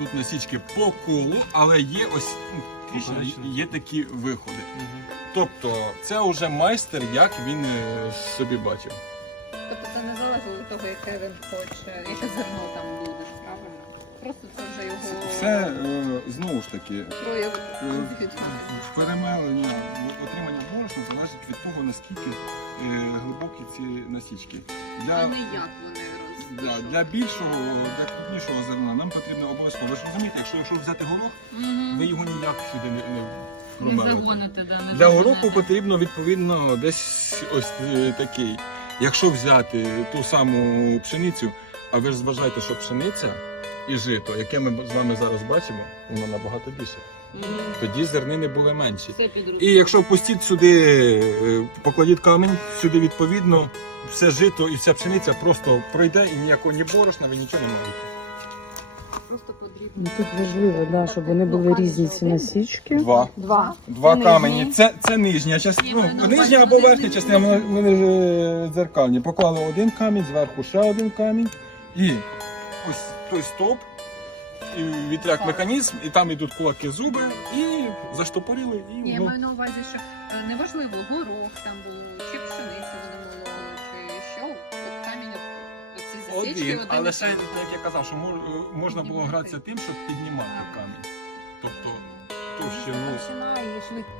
йдуть насічки по колу, але є ось ну, є такі виходи. Тобто це вже майстер, як він е, собі бачив. Тобто це не залежить від того, яке він хоче, яке зерно там буде, правильно? Просто це вже його Все е, знову ж таки, прояв Е, в перемеленні отримання борошна залежить від того, наскільки е, глибокі ці насічки. а Для, не як вони для, для більшого, для Розумієте, якщо, взяти горох, ви його ніяк сюди не, не Не промелите. загоните, да, не Для гороху загоните. потрібно відповідно десь ось е, такий. Якщо взяти ту саму пшеницю, а ви ж зважаєте, що пшениця і жито, яке ми з вами зараз бачимо, воно набагато більше. Мгм. Тоді зернини були менші. Все під руку. І якщо пустіть сюди, е, покладіть камінь, сюди відповідно все жито і вся пшениця просто пройде і ніякого ні борошна, ви нічого не маєте. Просто потрібно. Ну, Тут важливо, да, щоб вони були різні ці насічки. Два. Два. Два Це камені. нижні? Це, це нижня частина. Ну, нижня або вони верхня частина, вони, вони ж е, дзеркальні. Поклали один камінь, зверху ще один камінь. І ось той стовп, і вітряк Так. механізм, і там йдуть кулаки зуби, і заштопорили, і Ні, я воно. маю на увазі, що е, неважливо, горох там був, чи пшениця Один, один але ще, як я казав, що мож- е, можна було гратися тим, щоб піднімати камінь. Тобто товщину. Починає швидко.